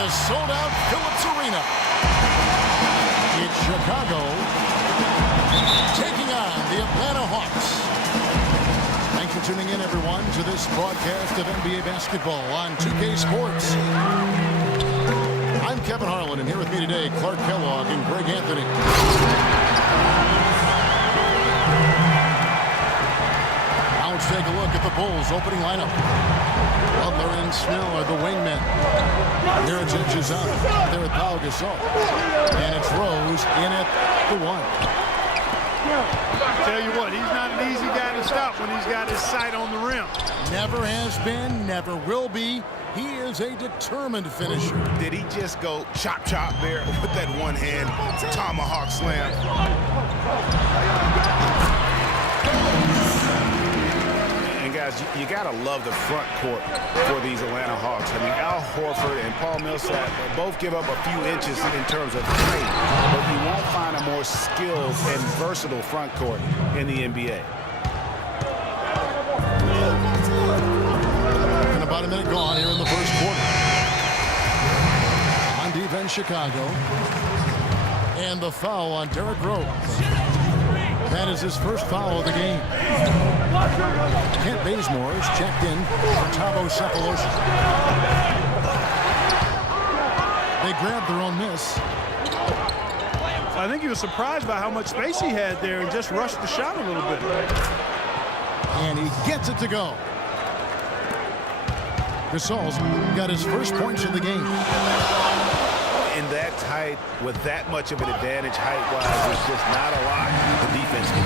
the sold-out Phillips Arena. It's Chicago taking on the Atlanta Hawks. Thanks for tuning in, everyone, to this broadcast of NBA basketball on 2K Sports. I'm Kevin Harlan, and here with me today, Clark Kellogg and Greg Anthony. Now let's take a look at the Bulls' opening lineup. Butler and Snell are the wingmen. Mirotic is out there at Pau Gasol. And it's Rose in at the 1. Tell you what, he's not an easy guy to stop when he's got his sight on the rim. Never has been, never will be. He is a determined finisher. Did he just go chop chop there with that one hand tomahawk slam? And guys, you gotta love the front court for these Atlanta Hawks. I mean, Al Horford and Paul Millsap both give up a few inches in terms of height, but you won't find a more skilled and versatile front court in the NBA. And about a minute gone here in the first quarter. On defense, Chicago. And the foul on Derrick Rose. That is his first foul of the game. Kent Bazemore is checked in for Thabo Sefolosha. They grabbed their own miss. I think he was surprised by how much space he had there and just rushed the shot a little bit. And he gets it to go. Gasol's got his first points of the game. In that tight, with that much of an advantage height-wise, there's just not a lot the defense can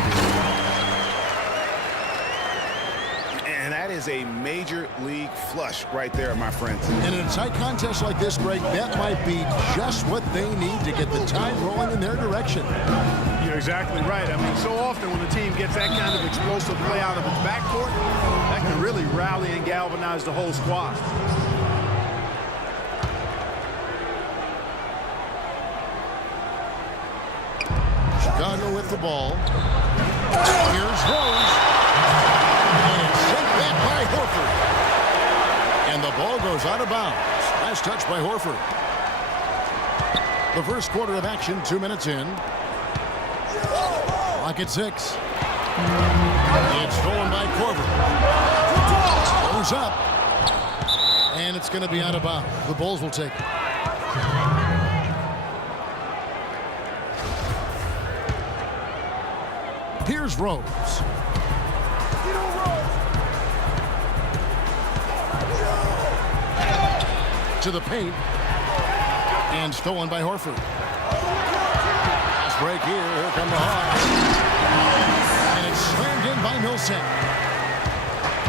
do. And that is a major league flush right there, my friends. And in a tight contest like this, Greg, that might be just what they need to get the tide rolling in their direction. You're exactly right. I mean, so often when the team gets that kind of explosive play out of its backcourt, that can really rally and galvanize the whole squad. Chicago with the ball. Here's Rose. And it's sent back by Horford. And the ball goes out of bounds. Nice touch by Horford. The first quarter of action, 2 minutes in. Clock at 6. It's stolen by Korver. Goes up. And it's going to be out of bounds. The Bulls will take it. Here's Rose. To the paint. And stolen by Horford. Fast break here. Here come the Hawks. And it's slammed in by Millsap.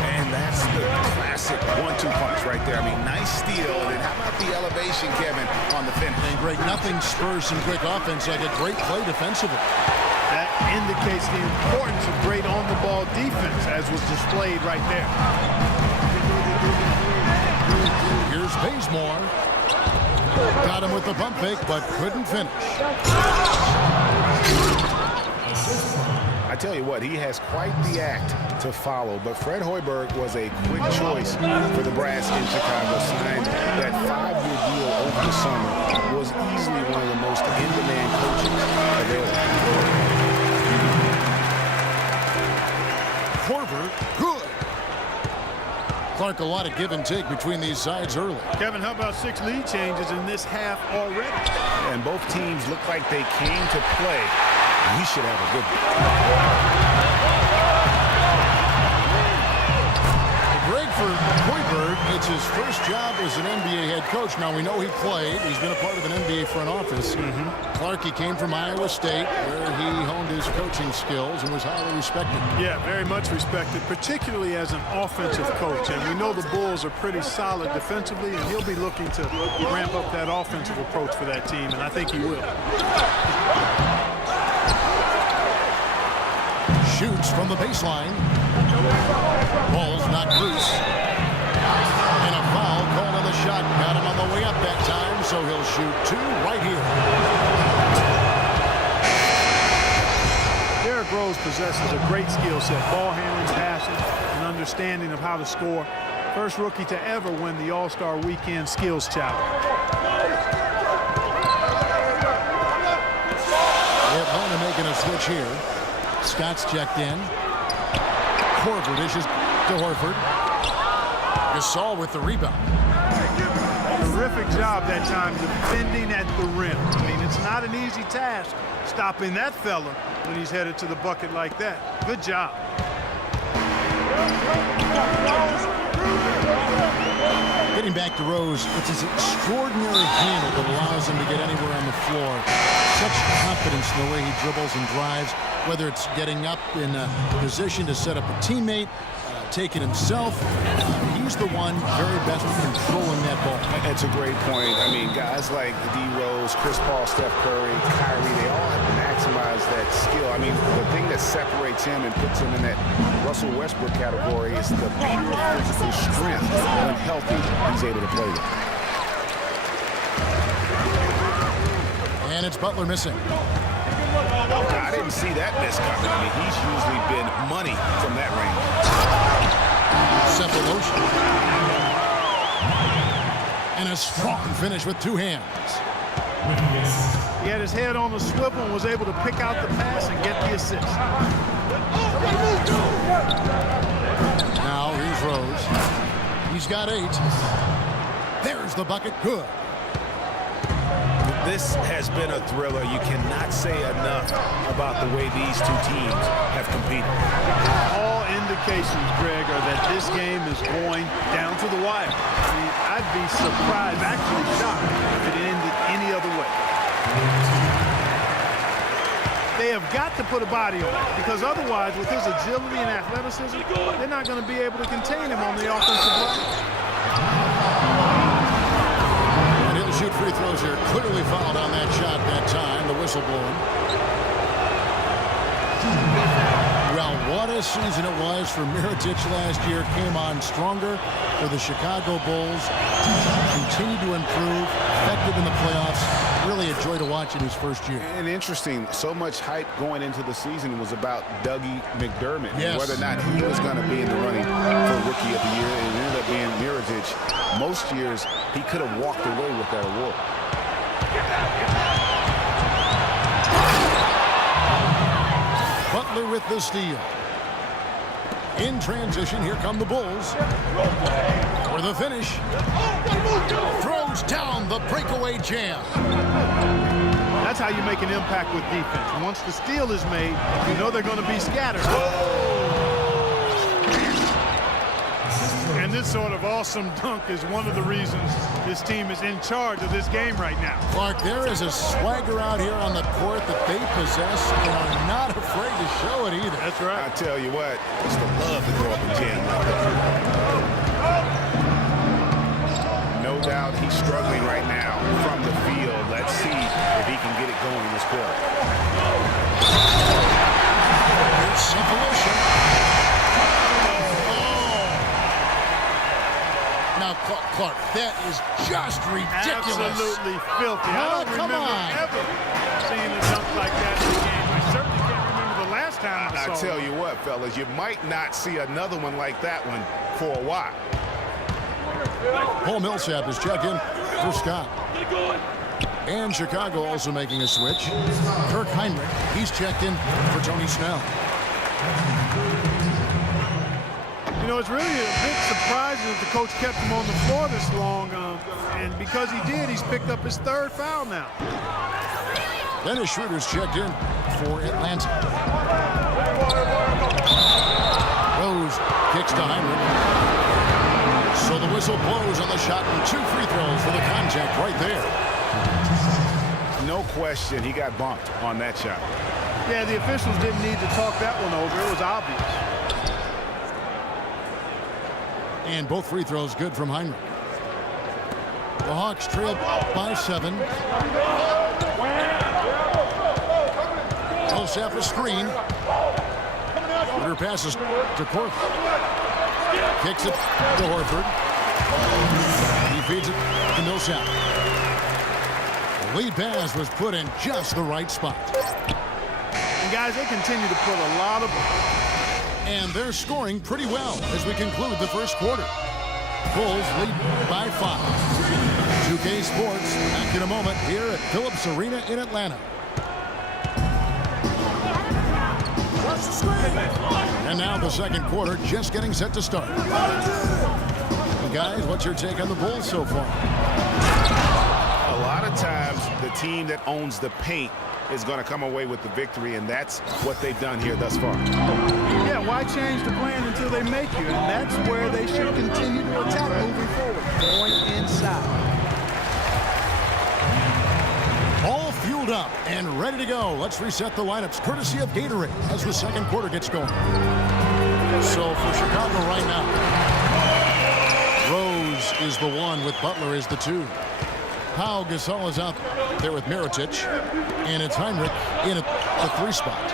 And that's the classic 1-2 punch right there. I mean, nice steal. And then how about the elevation, Kevin, on the finish? And Greg, nothing spurs some quick offense like a great play defensively. That indicates the importance of great on-the-ball defense, as was displayed right there. Here's Bazemore. Got him with the pump fake, but couldn't finish. I tell you what, he has quite the act to follow, but Fred Hoiberg was a quick choice for the brass in Chicago. Signed that 5-year deal over the summer. Was easily one of the most in-demand coaches available. Korver, good. Clark, a lot of give and take between these sides early. Kevin, how about 6 lead changes in this half already? And both teams look like they came to play. We should have a good one. Greg, for Hoiberg, it's his first job as an NBA head coach. Now, we know he played. He's been a part of an NBA front office. Clark, he came from Iowa State, where he honed his coaching skills and was highly respected. Yeah, very much respected, particularly as an offensive coach. And we know the Bulls are pretty solid defensively, and he'll be looking to ramp up that offensive approach for that team, and I think he will. Shoots from the baseline. Ball's knocked loose. And a foul called on the shot. Got him on the way up that time, so he'll shoot 2 right here. Derrick Rose possesses a great skill set, ball handling, passing, and understanding of how to score. First rookie to ever win the All-Star Weekend Skills Challenge. Atlanta making a switch here. Scott's checked in. Horford dishes to Horford. Gasol with the rebound. Terrific job that time defending at the rim. I mean, it's not an easy task stopping that fella when he's headed to the bucket like that. Good job. Getting back to Rose, it's his extraordinary handle that allows him to get anywhere on the floor. Such confidence in the way he dribbles and drives, whether it's getting up in a position to set up a teammate, taking himself. He's the one very best at controlling that ball. That's a great point. I mean, guys like D. Rose, Chris Paul, Steph Curry, Kyrie, they all have maximized that skill. I mean, the thing that separates him and puts him in that Russell Westbrook category is the pure physical strength. When healthy, he's able to play with. And it's Butler missing. I didn't see that miss coming. I mean, he's usually been money from that range. Simple motion. And a strong finish with two hands. He had his head on the swivel and was able to pick out the pass and get the assist. Now here's Rose. He's got 8. There's the bucket. Good. This has been a thriller. You cannot say enough about the way these two teams have competed. All indications, Greg, are that this game is going down to the wire. I mean, I'd be surprised, actually shocked, if it ended any other way. They have got to put a body on it, because otherwise, with his agility and athleticism, they're not going to be able to contain him on the offensive line. Shoot free throws here. Clearly fouled on that shot that time. The whistle blowing. Well, what a season it was for Mirotic last year. Came on stronger for the Chicago Bulls. Continued to improve. Effective in the playoffs. Really a joy to watch in his first year. And interesting, so much hype going into the season was about Dougie McDermott. Yes. Whether or not he was going to be in the running for Rookie of the Year. And it ended up being Mirotic. Most years, he could have walked away with that award. Butler with the steal. In transition, here come the Bulls. For the finish. Throws down the breakaway jam. That's how you make an impact with defense. Once the steal is made, you know they're going to be scattered. And this sort of awesome dunk is one of the reasons this team is in charge of this game right now. Clark, there is a swagger out here on the court that they possess and are not afraid to show it either. That's right. I tell you what, it's the love to go up and jam like that. No doubt he's struggling right now from the field. Let's see if he can get it going in this quarter. Here's Simple. Now, Clark, that is just ridiculous. Absolutely filthy. I don't remember ever seeing a dunk like that in the game. I certainly can't remember the last time I saw it. I tell you what, fellas, you might not see another one like that one for a while. Paul Millsap is checked in for Scott. And Chicago also making a switch. Kirk Heinrich, he's checked in for Tony Snell. You know, it's really a bit surprising that the coach kept him on the floor this long. And because he did, he's picked up his 3rd foul now. Dennis Schroeder's checked in for Atlanta. Rose kicks to Heinrich. So the whistle blows on the shot and 2 free throws for the contact right there. No question, he got bumped on that shot. Yeah, the officials didn't need to talk that one over. It was obvious. And both free throws good from Heinrich. The Hawks trail by 7. Millsap a screen. Schroeder passes to Cork. Kicks it to Horford. He feeds it to Millsap. The lead pass was put in just the right spot. And guys, they continue to put a lot of... And they're scoring pretty well as we conclude the first quarter. Bulls lead by 5. 2K Sports back in a moment here at Phillips Arena in Atlanta. And now the second quarter just getting set to start. Guys, what's your take on the Bulls so far? A lot of times the team that owns the paint is going to come away with the victory, and that's what they've done here thus far. Yeah, why change the plan until they make you? And that's where they should continue to attack moving forward, going inside. All fueled up and ready to go. Let's reset the lineups courtesy of Gatorade as the second quarter gets going. So for Chicago right now, Rose is the 1 with Butler is the 2. Pau Gasol is out there with Mirotic, and it's Heinrich in at the 3 spot.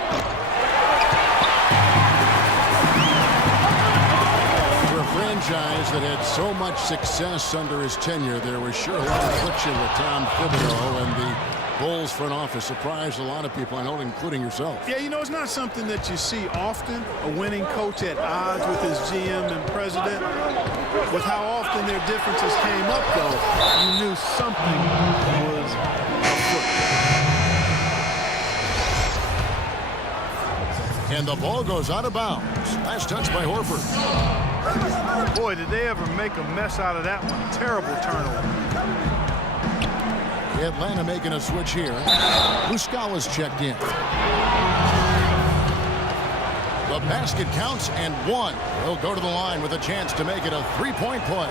For a franchise that had so much success under his tenure, there was sure a lot of friction with Tom Thibodeau, and the Bulls front office surprised a lot of people, I know, including yourself. Yeah, you know, it's not something that you see often, a winning coach at odds with his GM and president. With how often their differences came up, though, you knew something was afoot. And the ball goes out of bounds. Last touch by Horford. Boy, did they ever make a mess out of that one. Terrible turnover. Atlanta making a switch here. Muscala's checked in. The basket counts and 1. He'll go to the line with a chance to make it a 3-point play.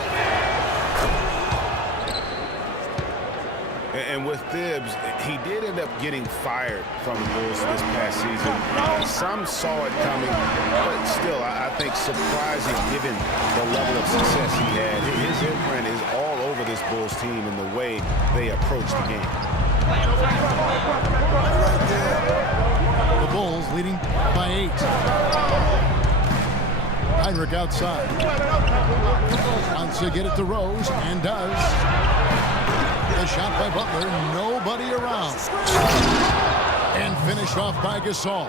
And with Thibs, he did end up getting fired from the Bulls this past season. Some saw it coming, but still, I think surprising given the level of success he had. His imprint is all over this Bulls team in the way they approach the game. The Bulls leading by 8. Heinrich outside. Wants to get it to Rose, and does. The shot by Butler, nobody around. And finished off by Gasol.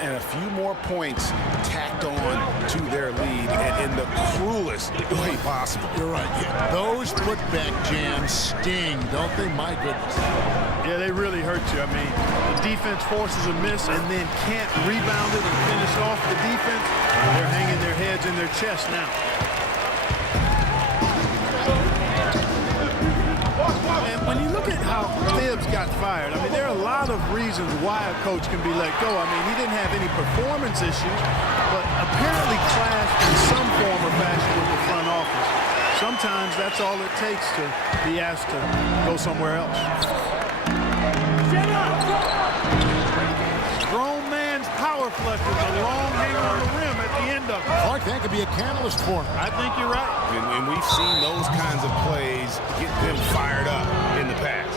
And a few more points tacked on to their lead, and in the cruelest way possible. You're right. Yeah. Those putback jams sting, don't they? My goodness. Yeah, they really hurt you. I mean, the defense forces a miss and then can't rebound it and finish off the defense. They're hanging their heads in their chest now. And when you look at how Thibs got fired, I mean, there are a lot of reasons why a coach can be let go. I mean, he didn't have any performance issues, but apparently clashed in some form or fashion with the front office. Sometimes that's all it takes to be asked to go somewhere else. Strong man's power flush with a long hang on the rim at the end of it. Clark, that could be a catalyst for him. I think you're right. And we've seen those kinds of plays get them fired up in the past.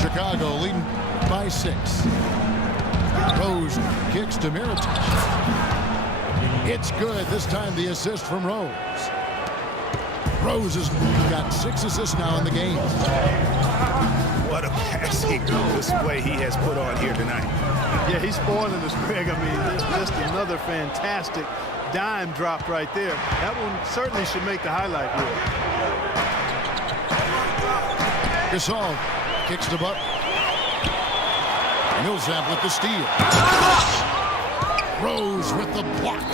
Chicago leading by 6. Rose kicks to Mirotic. It's good. This time the assist from Rose. Rose has got 6 assists now in the game. What a passing display he has put on here tonight. Yeah, he's spoiling us, Greg. I mean, it's just another fantastic dime drop right there. That one certainly should make the highlight reel. Gasol kicks to Butler. Millsap with the steal. Rose with the block.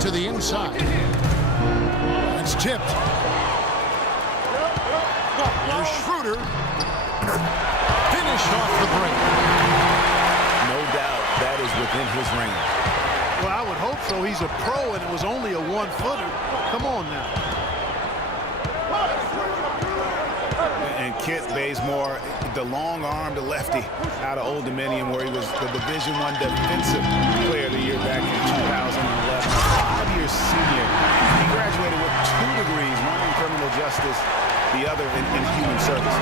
To the inside. It's tipped. Here's Schroeder. Finished off the break. No doubt that is within his range. Well, I would hope so. He's a pro, and it was only a 1-footer. Come on now. And Kent Bazemore, the long-armed lefty out of Old Dominion, where he was the Division I Defensive Player of the Year back in 2011. 5-year senior. He graduated with 2 degrees, one in criminal justice, the other in human service.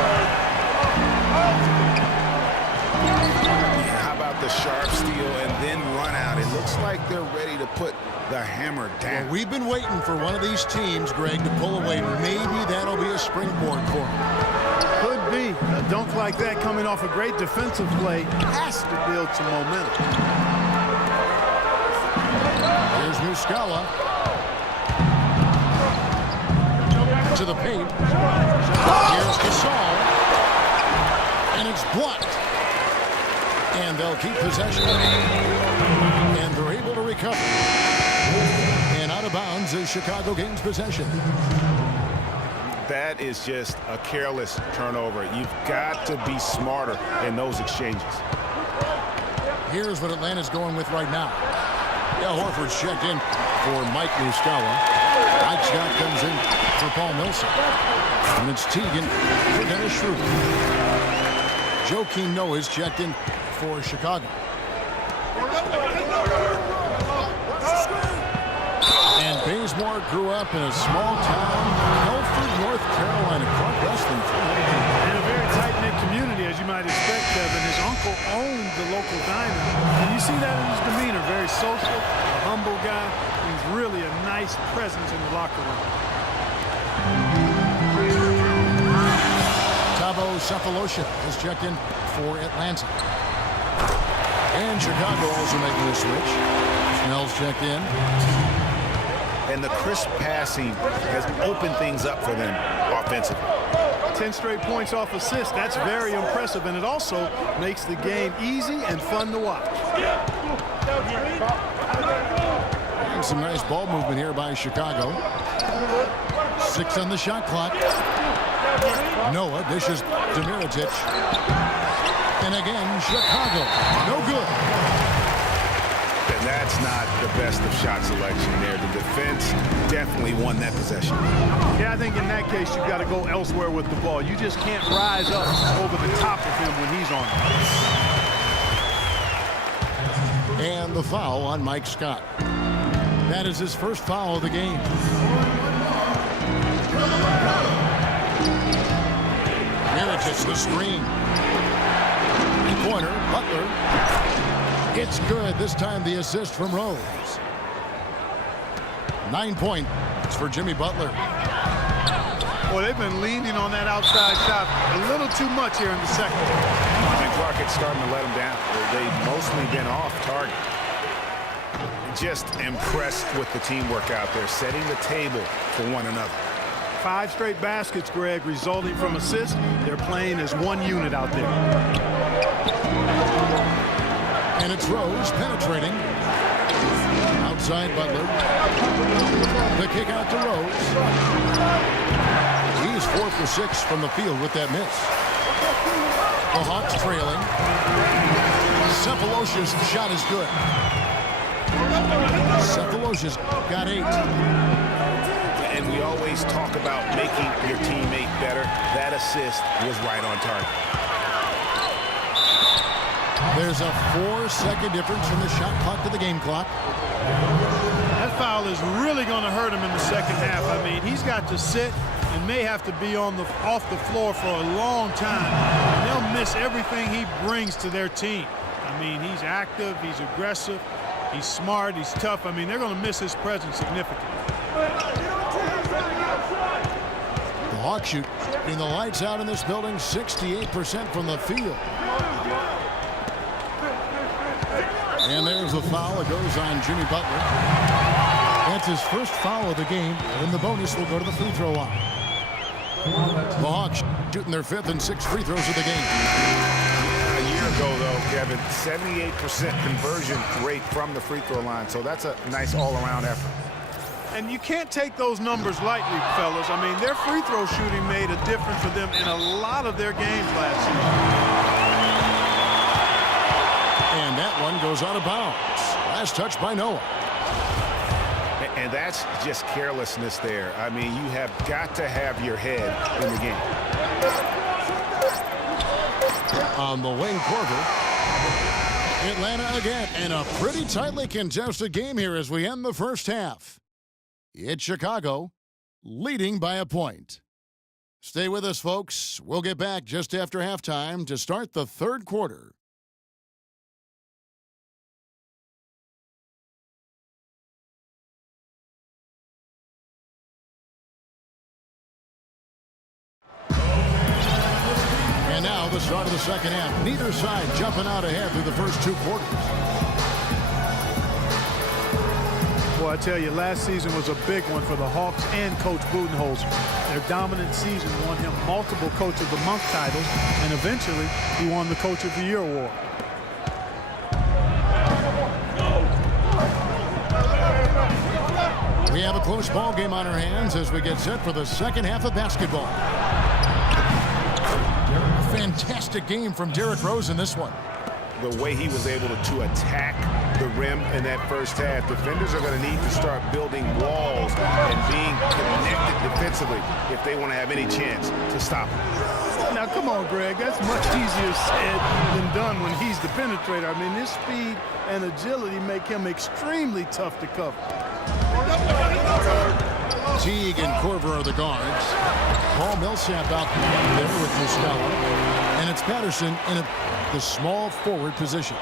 Yeah, how about the sharp steal and then run out? It looks like they're ready to put the hammer down. Well, we've been waiting for one of these teams, Greg, to pull away. Maybe that'll be a springboard for them. Could be. A dunk like that coming off a great defensive play has to build some momentum. Here's Muscala. To the paint. Here's Gasol. And it's blocked. And they'll keep possession. And they're able to recover. And out of bounds as Chicago gains possession. That is just a careless turnover. You've got to be smarter in those exchanges. Here's what Atlanta's going with right now. Al Horford's checked in for Mike Muscala. Mike Scott comes in for Paul Millsap. And it's Teagan for Dennis Schroeder. Joakim Noah's checked in for Chicago. And Bazemore grew up in a small town, Milford, North Carolina. Clark Weston. And a very tight-knit community, as you might expect, Kevin. His uncle owned the local diner. And you see that in his demeanor. Very social, a humble guy. He's really a nice presence in the locker room. Thabo Sefolosha is checked in for Atlanta. And Chicago also making a switch. Snell's checked in. And the crisp passing has opened things up for them offensively. 10 straight points off assists. That's very impressive, and it also makes the game easy and fun to watch. And some nice ball movement here by Chicago. 6 on the shot clock. Noah dishes to Mirotic. And again, Chicago. No good. And that's not the best of shot selection there. The defense definitely won that possession. Yeah, I think in that case, you've got to go elsewhere with the ball. You just can't rise up over the top of him when he's on it. And the foul on Mike Scott. That is his first foul of the game. Mirotic the screen. Corner, Butler. It's good. This time the assist from Rose. 9 points for Jimmy Butler. Boy, they've been leaning on that outside shot a little too much here in the second. And Clark is starting to let them down. They've mostly been off target. Just impressed with the teamwork out there, setting the table for one another. 5 straight baskets, Greg, resulting from assists. They're playing as one unit out there. And it's Rose penetrating. Outside Butler. The kick out to Rose. He's 4 for 6 from the field with that miss. The Hawks trailing. Sefolosha's shot is good. Sefolosha's got 8. And we always talk about making your teammate better. That assist was right on target. There's a 4-second difference from the shot clock to the game clock. That foul is really going to hurt him in the second half. I mean, he's got to sit and may have to be off the floor for a long time. And they'll miss everything he brings to their team. I mean, he's active, he's aggressive, he's smart, he's tough. I mean, they're going to miss his presence significantly. The Hawks shoot in the lights out in this building, 68% from the field. And there's the foul. It goes on Jimmy Butler. That's his first foul of the game, and the bonus will go to the free throw line. The Hawks shooting their 5th and 6th free throws of the game. A year ago, though, Kevin, 78% conversion rate from the free throw line, so that's a nice all-around effort. And you can't take those numbers lightly, fellas. I mean, their free throw shooting made a difference for them in a lot of their games last season. And that one goes out of bounds. Last touch by Noah. And that's just carelessness there. I mean, you have got to have your head in the game. On the wing, Korver. Atlanta again. And a pretty tightly contested game here as we end the first half. It's Chicago leading by a point. Stay with us, folks. We'll get back just after halftime to start the third quarter. now the start of the second half. Neither side jumping out ahead through the first 2 quarters. Well, I tell you, last season was a big one for the Hawks and Coach Budenholzer. Their dominant season won him multiple Coach of the Month titles, and eventually he won the Coach of the Year award. We have a close ball game on our hands as we get set for the second half of basketball. A fantastic game from Derrick Rose in this one. The way he was able to attack the rim in that first half, defenders are going to need to start building walls and being connected defensively if they want to have any chance to stop him. Now, come on, Greg. That's much easier said than done when he's the penetrator. I mean, his speed and agility make him extremely tough to cover. Teague and Korver are the guards. Paul Millsap out there with Muscala. And it's Patterson in the small forward position.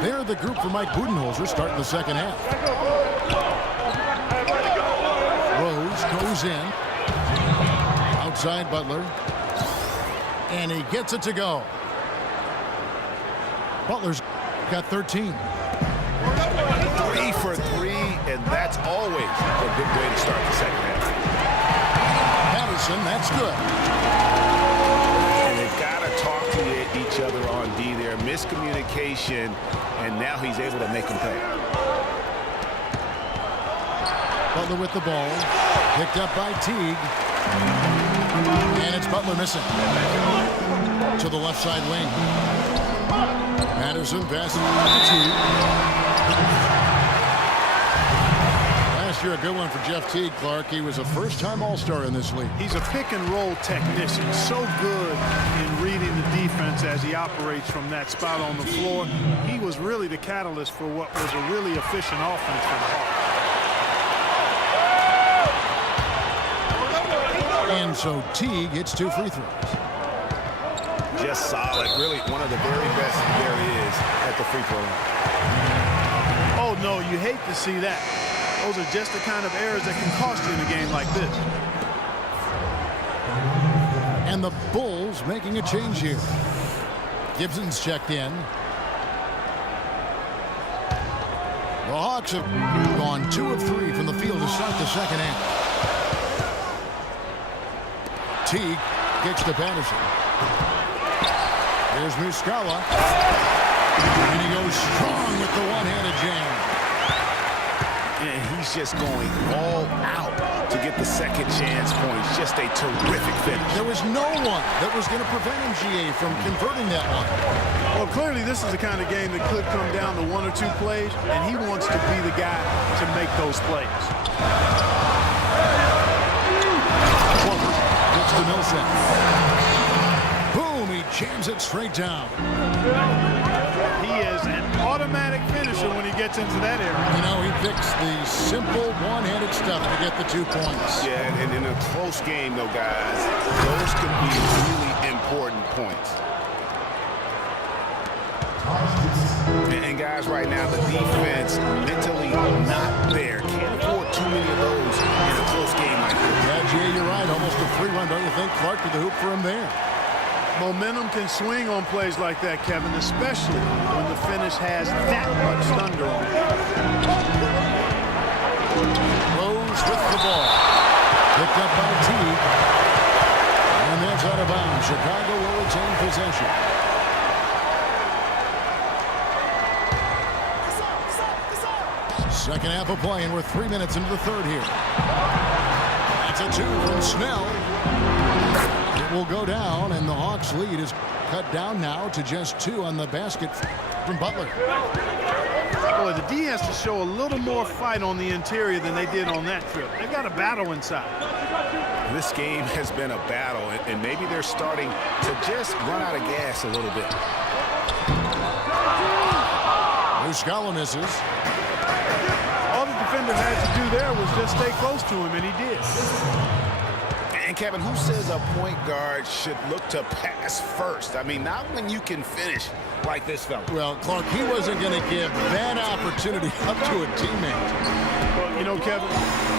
They're the group for Mike Budenholzer starting the second half. Rose goes in. Outside Butler. And he gets it to go. Butler's got 13. 3 for 3, and that's always a good way to start the second half. Patterson, that's good. And they've got to talk to each other on D there. Miscommunication, and now he's able to make him pay. Butler with the ball. Picked up by Teague. And it's Butler missing. To the left side wing. Patterson passing to Teague. Last year, a good one for Jeff Teague, Clark. He was a first-time All-Star in this league. He's a pick-and-roll technician, so good in reading the defense as he operates from that spot on the floor. He was really the catalyst for what was a really efficient offense for the Hawks. And so Teague hits 2 free throws. Just solid. Really one of the very best there is at the free throw line. Oh, no, you hate to see that. Those are just the kind of errors that can cost you in a game like this. And the Bulls making a change here. Gibson's checked in. The Hawks have gone 2 of 3 from the field to start the second half. Teague gets to Patterson. Here's Muscala. And he goes strong with the one-handed jam. And he's just going all out to get the second chance points. Just a terrific finish. There was no one that was going to prevent MGA from converting that one. Well, clearly this is the kind of game that could come down to 1 or 2 plays, and he wants to be the guy to make those plays. Gets to Millsap. Boom, he jams it straight down. He is an automatic finisher when he gets into that area. You know, he picks the simple one-handed stuff to get the 2 points. Yeah, and in a close game, though, guys, those could be really important points. And guys, right now, the defense mentally not there. Can't afford too many of those in a close game like this. Yeah, Jay, you're right. Almost a 3-run. Don't you think? Clark to the hoop for him there. Momentum can swing on plays like that, Kevin, especially when the finish has that much thunder on it. Rose with the ball. Picked up by Teague. And that's out of bounds. Chicago will retain possession. Second half of play, and we're 3 minutes into the third here. That's a 2 from Snell. It will go down, and the Hawks' lead is cut down now to just 2 on the basket from Butler. Boy, the D has to show a little more fight on the interior than they did on that trip. They've got a battle inside. This game has been a battle, and maybe they're starting to just run out of gas a little bit. Muscala misses. All the defender had to do there was just stay close to him, and he did. And Kevin, who says a point guard should look to pass first? I mean, not when you can finish like this fella. Well, Clark, he wasn't going to give that opportunity up to a teammate. Well, you know, Kevin,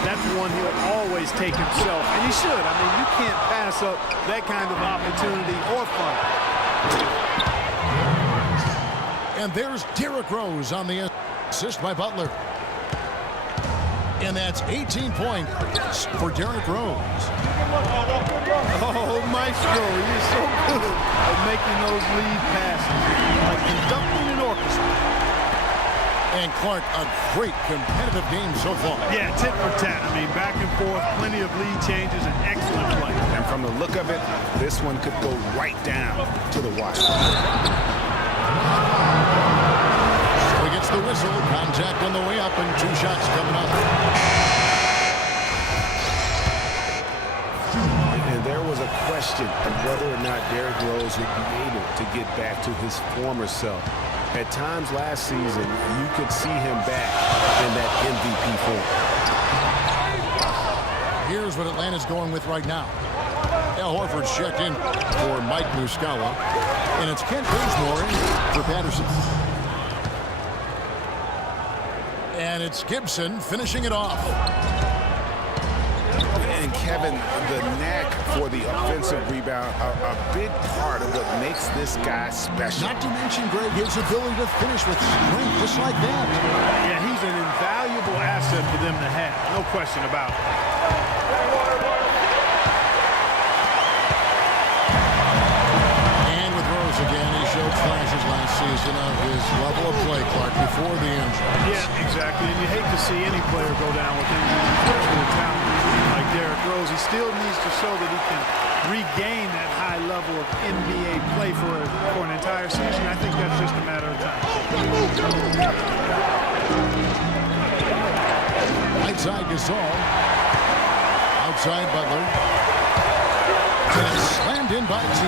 that's one he'll always take himself, and he should. I mean, you can't pass up that kind of opportunity or fun. And there's Derrick Rose on the assist by Butler. And that's 18 points for Derrick Rose. Oh, Maestro, he is so good at making those lead passes, like conducting an orchestra. And Clark, a great competitive game so far. Yeah, tit for tat. I mean, back and forth, plenty of lead changes, and excellent play. And from the look of it, this one could go right down to the wire. So he gets the whistle, contact on the way up, and 2 shots coming up. And there was a question of whether or not Derrick Rose would be able to get back to his former self. At times last season, you could see him back in that MVP form. Here's what Atlanta's going with right now. Al Horford's checked in for Mike Muscala. And it's Kent Bazemore in for Patterson. And it's Gibson finishing it off. And Kevin, the knack for the offensive rebound, a big part of what makes this guy special. Not to mention, Greg, his ability to finish with strength just like that. Yeah, he's an invaluable asset for them to have. No question about it. And with Rose again, he showed flashes last season of his level of play, Clark, before the injury. Yeah, exactly. And you hate to see any player go down with injury, especially a talent like Derrick Rose. He still needs to show that he can regain that high level of NBA play for an entire season. I think that's just a matter of time. Outside Gasol. Outside Butler. And slammed in by T.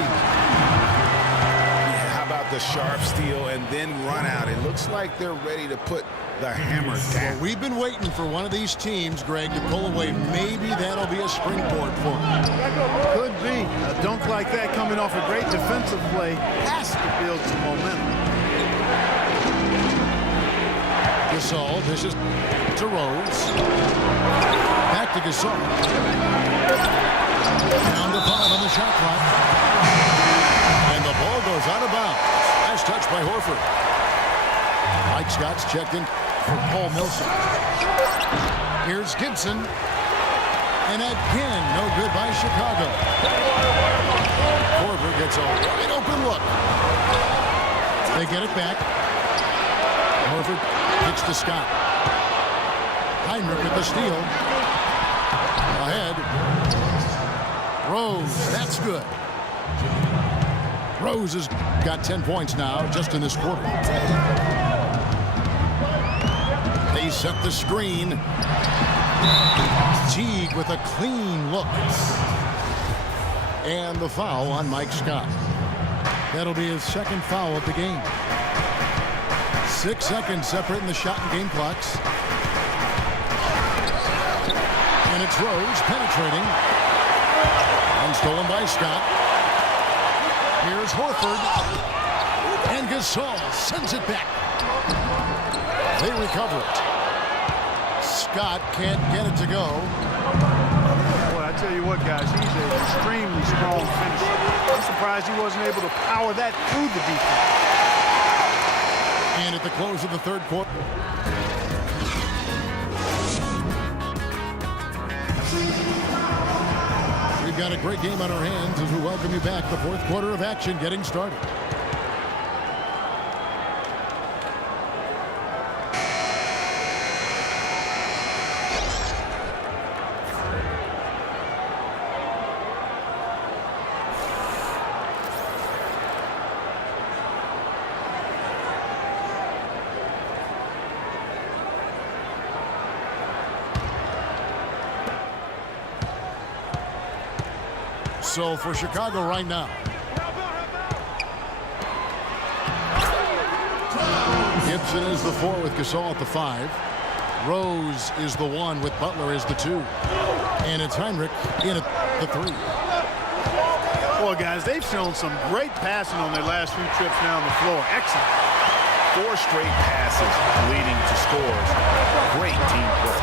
How about the sharp steal and then run out? It looks like they're ready to put the hammer down. Well, we've been waiting for one of these teams, Greg, to pull away. Maybe that'll be a springboard for them. Could be. A dunk like that coming off a great defensive play has to build some momentum. Gasol dishes to Rose. Back to Gasol. Down to 5 on the shot clock. And the ball goes out of bounds. Nice touch by Horford. Mike Scott's checked in for Paul Millsap. Here's Gibson. And again, no good by Chicago. Horford gets a wide open look. They get it back. Horford kicks to Scott. Heinrich with the steal. Ahead. Rose, that's good. Rose has got 10 points now just in this quarter. They set the screen. Teague with a clean look. And the foul on Mike Scott. That'll be his second foul of the game. 6 seconds separating the shot and game clocks. And it's Rose penetrating. And stolen by Scott. Here's Horford. And Gasol sends it back. They recover it. Scott can't get it to go. Boy, I tell you what, guys, he's an extremely strong finisher. I'm surprised he wasn't able to power that through the defense. And at the close of the third quarter. We've got a great game on our hands as we welcome you back. The fourth quarter of action getting started. So for Chicago right now. Gibson is the 4 with Gasol at the 5. Rose is the 1 with Butler as the 2. And it's Heinrich in at the three. Well, guys, they've shown some great passing on their last few trips down the floor. Excellent. 4 straight passes leading to scores. Great team play.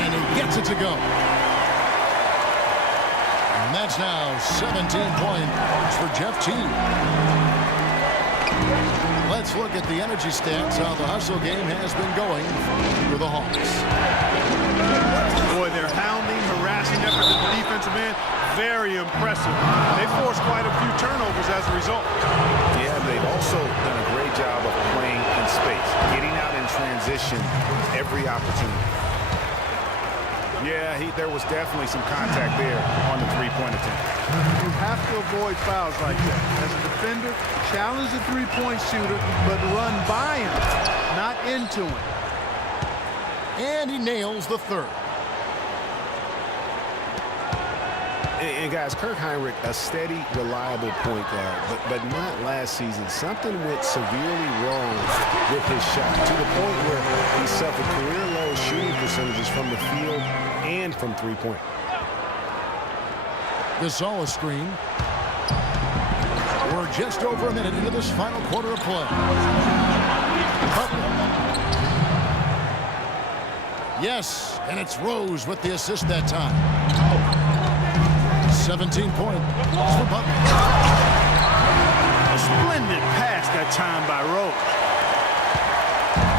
And he gets it to go. And that's now 17 points for Jeff Teague. Let's look at the energy stats, how the hustle game has been going for the Hawks. Boy, their hounding, harassing efforts at the defensive end, very impressive. They forced quite a few turnovers as a result. Yeah, they've also done a great job of playing in space, getting out in transition every opportunity. Yeah, there was definitely some contact there on the three-point attempt. You have to avoid fouls like that. As a defender, challenge the three-point shooter, but run by him, not into him. And he nails the third. And guys, Kirk Heinrich, a steady, reliable point guard, but not last season. Something went severely wrong with his shot to the point where he suffered career-low shooting percentages from the field and from three-point. Gasol a screen. We're just over a minute into this final quarter of play. Butler. Yes, and it's Rose with the assist that time. 17 points for Butler. A splendid pass that time by Rose.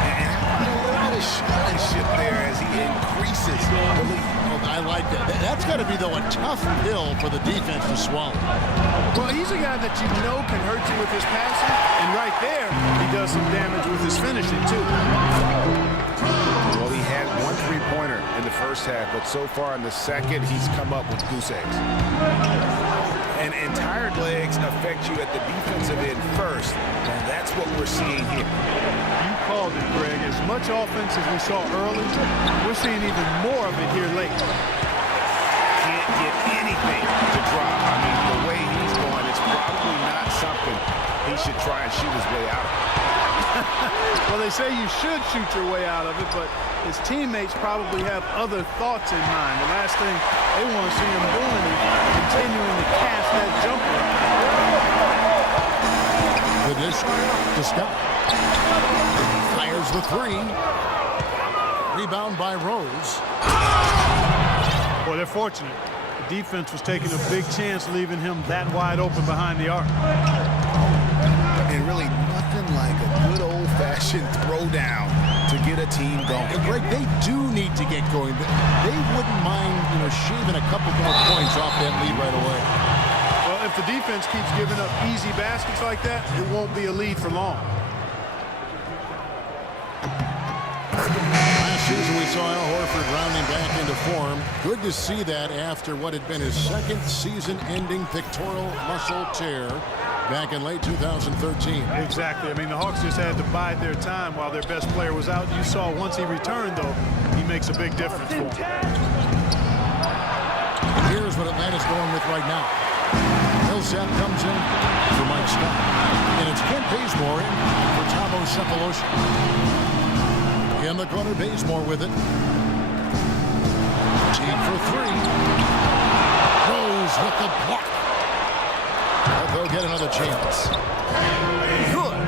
And a little bit of shotmanship there as he increases the lead. Oh, I like that. That's got to be, though, a tough pill for the defense to swallow. Well, he's a guy that you know can hurt you with his passing, and right there, he does some damage with his finishing, too. Well, he had 1 three-pointer in the first half, but so far in the second, he's come up with goose eggs. And tired legs affect you at the defensive end first, and that's what we're seeing here. You called it, Greg. As much offense as we saw early, we're seeing even more of it here late. Can't get anything to drop. I mean, the way he's going, it's probably not something he should try and shoot his way out of. Well, they say you should shoot your way out of it, but his teammates probably have other thoughts in mind. The last thing they want to see him doing is continuing to cast that jumper. The dish to Scott. Fires the three. Rebound by Rose. Boy, they're fortunate. The defense was taking a big chance leaving him that wide open behind the arc. And really nothing like a good old-fashioned throwdown to get a team going. And Greg, they do need to get going. They wouldn't mind, shaving a couple more points off that lead right away. Well, if the defense keeps giving up easy baskets like that, it won't be a lead for long. Last season we saw Al Horford rounding back into form. Good to see that after what had been his second season-ending pectoral muscle tear back in late 2013. Exactly. I mean, the Hawks just had to bide their time while their best player was out. You saw once he returned, though, he makes a big difference for them. Here's what Atlanta's going with right now. Millsap comes in for Mike Scott. And it's Kent Bazemore in for Thabo Sefolosha. In the corner, Bazemore with it. Teague for three. Rose with the block. They'll get another chance. Good.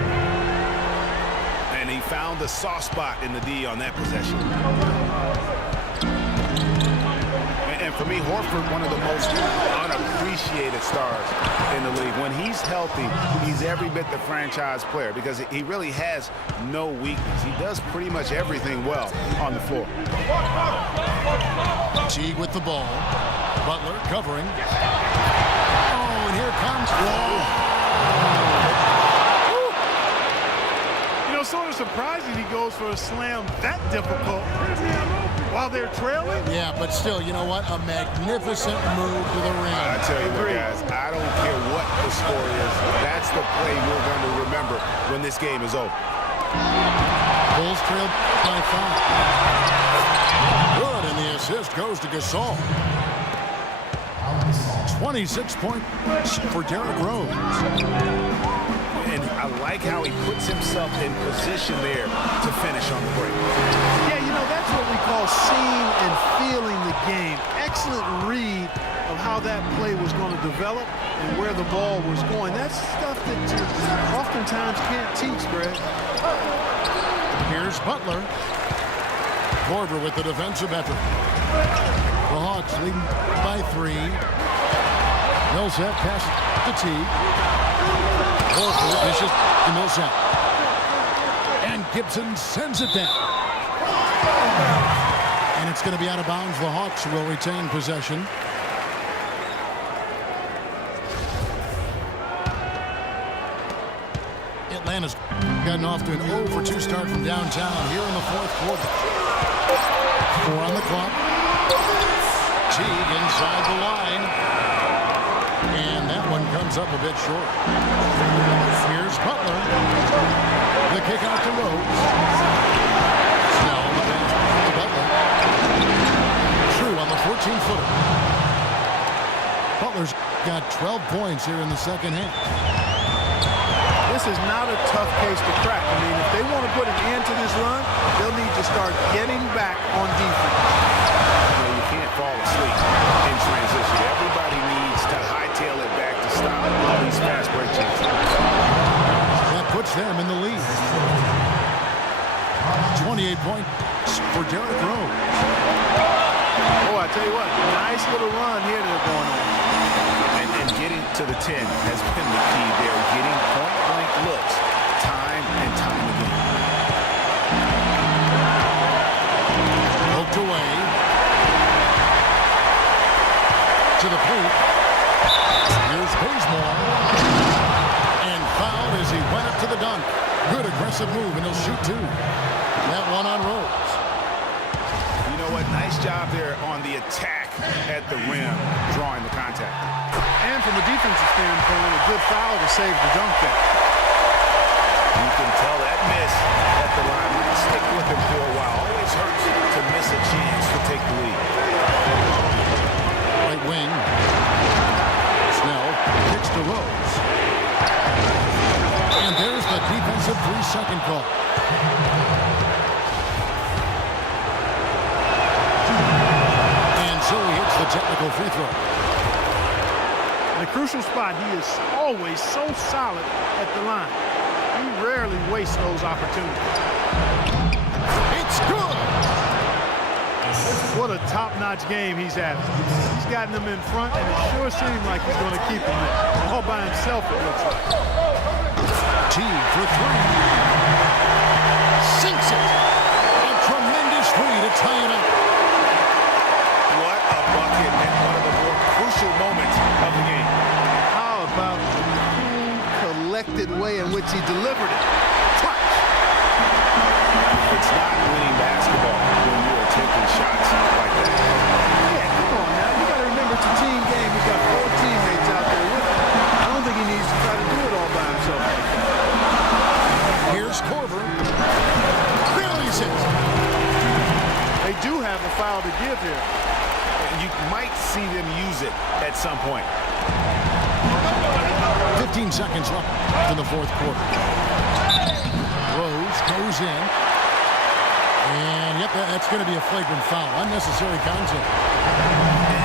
And he found the soft spot in the D on that possession. And for me, Horford, one of the most unappreciated stars in the league. When he's healthy, he's every bit the franchise player because he really has no weakness. He does pretty much everything well on the floor. Teague with the ball. Butler covering. Oh, and here comes Sort of surprising he goes for a slam that difficult while they're trailing. Yeah, but still, you know what? A magnificent move to the rim. I tell you what, guys, I don't care what the score is. That's the play we're going to remember when this game is over. Bulls trail by 5. Good, and the assist goes to Gasol. 26 points for Derrick Rose. And I like how he puts himself in position there to finish on the break. Yeah, that's what we call seeing and feeling the game. Excellent read how that play was going to develop and where the ball was going. That's stuff that you oftentimes can't teach, Greg. Here's Butler. Korver with the defensive effort. The Hawks leading by 3. Millsap passes to T. Korver dishes to Millsap. And Gibson sends it down. And it's going to be out of bounds. The Hawks will retain possession. Atlanta's gotten off to an 0-for-2 start from downtown here in the fourth quarter. 4 on the clock. Teague inside the line. And that one comes up a bit short. Here's Butler. The kick out to Rose. Snell on the bench to Butler. True on the 14-footer. Butler's got 12 points here in the second half. This is not a tough case to crack. I mean, if they want to put an end to this run, they'll need to start getting back on defense. You can't fall asleep in transition. Everybody needs to hightail it back to stop all these fast break chances. That puts them in the lead. 28 points for Derrick Rose. Oh, I tell you what, nice little run here they're going on. And getting to the 10 has been the key there. Getting point-blank looks time and time again. Poked away. To the paint. Here's Bazemore. And fouled as he went up to the dunk. Good aggressive move, and he'll shoot 2. That one on Rose. You know what? Nice job there on the attack at the rim, drawing the contact. And from a defensive standpoint, a good foul to save the dunk there. You can tell that miss at the line might stick with him for a while. Always hurts to miss a chance to take the lead. Right wing. Snell kicks to Rose. And there's the defensive 3-second call. And so he hits the technical free throw. In a crucial spot, he is always so solid at the line. He rarely wastes those opportunities. It's good. What a top-notch game he's having. He's gotten them in front, and it sure seems like he's going to keep them there. All by himself, it looks like. Teague for 3. Sinks it. A tremendous 3 to tie it up. What a bucket at one of the more crucial moments of the game. How about the cool, collected way in which he delivered it? Clutch. It's not winning basketball when you're taking shots like that. Yeah, come on now. You got to remember it's a team game. He's got 4 teammates out there with him. I don't think he needs to try to do it all by himself like that. Here's Korver. Buries it. They do have a foul to give here. You might see them use it at some point. 15 seconds left in the fourth quarter. Rose goes in. And, yep, that's going to be a flagrant foul. Unnecessary contact.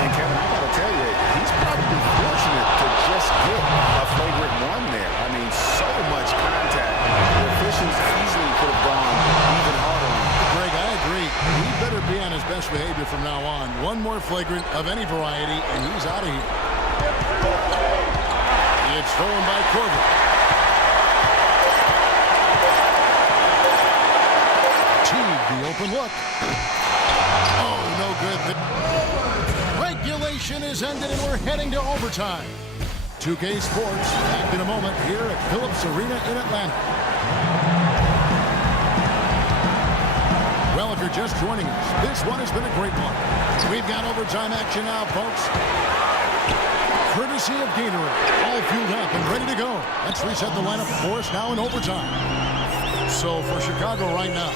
And Kevin, I got to tell you, he's probably fortunate to just get a flagrant one there. I mean, so much contact. The officials easily could have gone even harder on him. Greg, I agree. He better be on his best behavior from now on. One more flagrant of any variety, and he's out of here. It's stolen by Korver. Teague, the open look. Oh, no good. Regulation is ended, and we're heading to overtime. 2K Sports, back in a moment here at Phillips Arena in Atlanta. Well, if you're just joining us, this one has been a great one. We've got overtime action now, folks. Courtesy of Gatorade, all fueled up and ready to go. Let's reset the lineup for us now in overtime. So for Chicago right now,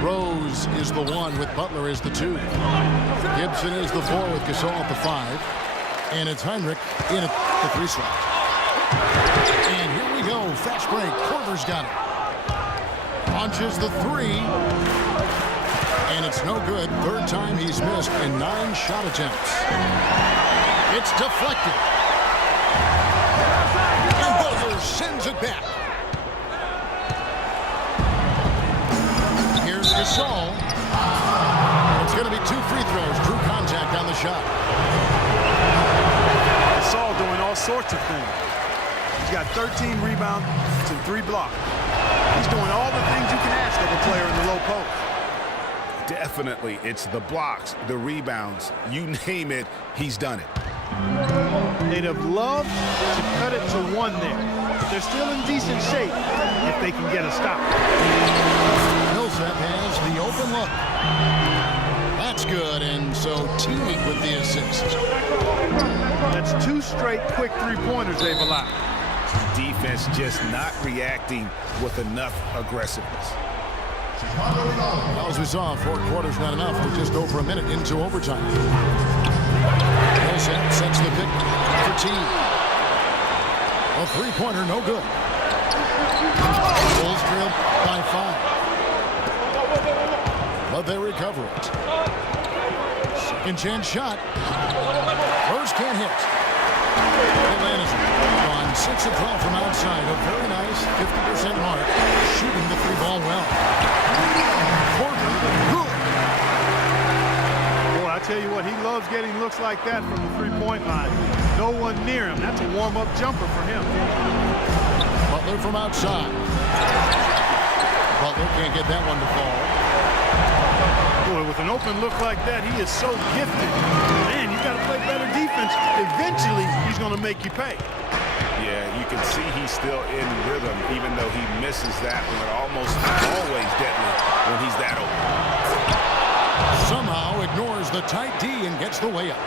Rose is the 1 with Butler as the 2. Gibson is the 4 with Gasol at the 5. And it's Heinrich in at the 3 slot. And here we go, fast break. Korver's got it. Launches the 3. And it's no good. Third time he's missed in 9 shot attempts. It's deflected. And Butler sends it back. Here's Gasol. It's going to be 2 free throws. Drew contact on the shot. Gasol doing all sorts of things. He's got 13 rebounds and 3 blocks. He's doing all the things you can ask of a player in the low post. Definitely, it's the blocks, the rebounds, you name it, he's done it. They'd have loved to cut it to 1 there. But they're still in decent shape if they can get a stop. Millsap has the open look. That's good, and so Teamup with the assist. That's 2 straight quick 3-pointers they've allowed. Defense just not reacting with enough aggressiveness. Well, as we saw, 4 quarters not enough. We're just over a minute into overtime. Millsap sets the pick for Teague. A 3-pointer, no good. Bulls trail by 5. But they recover it. Second chance shot. Rose can't hit. Atlanta's on 6 of 12 from outside. A very nice 50% mark. Shooting the 3-ball well. Porter, good. Boy, I tell you what, he loves getting looks like that from the 3-point line. No one near him. That's a warm-up jumper for him. Butler from outside. Butler can't get that one to fall. Boy, with an open look like that, he is so gifted. Man, you got to play better defense. Eventually, he's going to make you pay. Yeah, you can see he's still in rhythm, even though he misses that one. Almost always deadly when he's that open. Somehow ignores the tight D and gets the way up.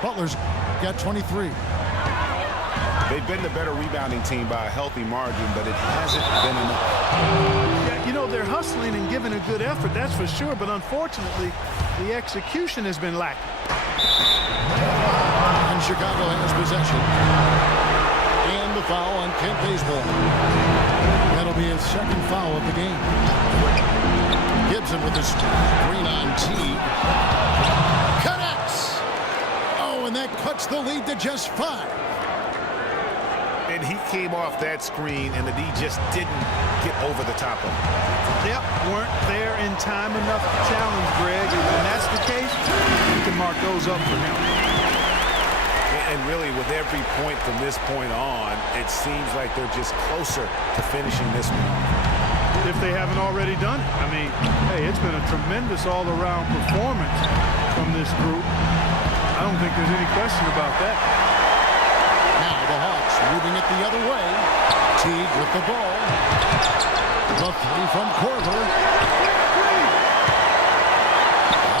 Butler's got 23. They've been the better rebounding team by a healthy margin, but it hasn't been enough. Yeah, you know, they're hustling and giving a good effort, that's for sure, but unfortunately, the execution has been lacking. And Chicago has possession. And the foul on Kent Bazemore. That'll be his 2nd foul of the game. Gibson with his screen on Teague. Connects! Oh, and that cuts the lead to just 5. And he came off that screen, and the D just didn't get over the top of him. Yep, weren't there in time enough to challenge Greg. And when that's the case, you can mark those up for him. And really, with every point from this point on, it seems like they're just closer to finishing this one. If they haven't already done it. I mean, hey, it's been a tremendous all-around performance from this group. I don't think there's any question about that. Now the Hawks moving it the other way. Teague with the ball. The 3 from Korver.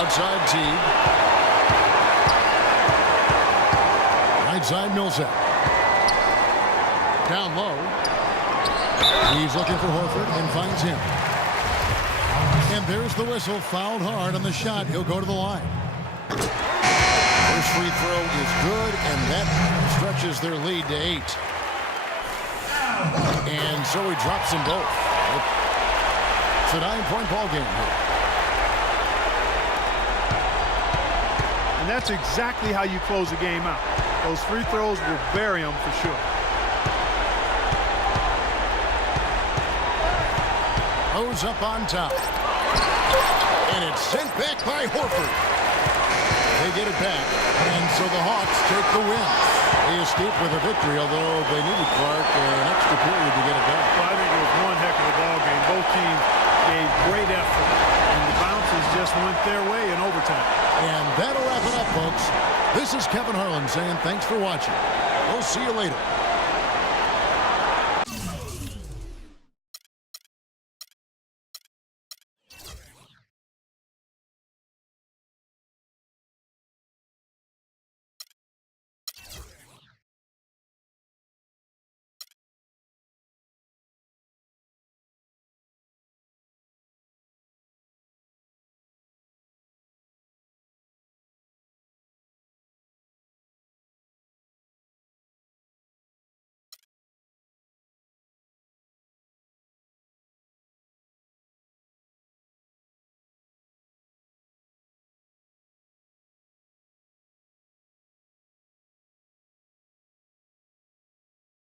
Outside Teague. Right side Millsap. Down low. He's looking for Horford and finds him. And there's the whistle. Fouled hard on the shot. He'll go to the line. First free throw is good, and that stretches their lead to 8. And so he drops them both. It's a 9-point ball game here. And that's exactly how you close a game out. Those free throws will bury them for sure. Rose up on top. And it's sent back by Horford. They get it back, and so the Hawks take the win. They escape with a victory, although they needed Clark an extra period to get it done. Well, I think it was one heck of a ball game. Both teams gave great effort, and the bounces just went their way in overtime. And that'll wrap it up, folks. This is Kevin Harlan saying thanks for watching. We'll see you later.